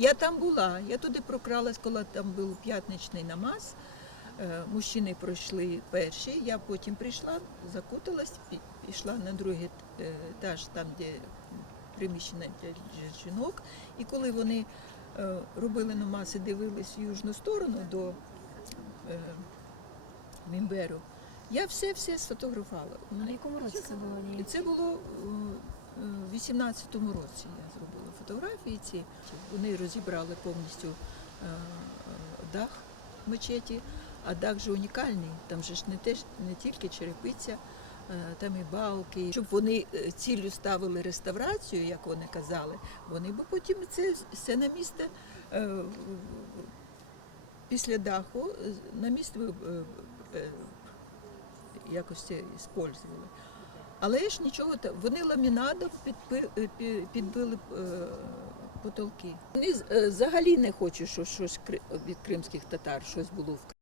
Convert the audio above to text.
Я там була, я туди прокралась, коли там був п'ятничний намаз. Е, Мужчини пройшли перші, я потім прийшла, закуталась, пі- пішла на другий е, етаж, там, де приміщення для жінок. І коли вони е, робили намаз і дивились в южну сторону до Мімберу, я все-все сфотографувала. А в якому році це було? це було в 18-му році. Я фотографії ці. Вони розібрали повністю е, дах мечеті, а дах же унікальний. Там же ж не теж не тільки черепиця, е, там і балки. Щоб вони е, ціллю ставили реставрацію, як вони казали, вони б потім це все на місце. Після даху на місце якось це іспользували. Але ж нічого вони ламінадом е, підбили е, потолки. Вони е, взагалі не хочуть, що щось від кримських татар щось було в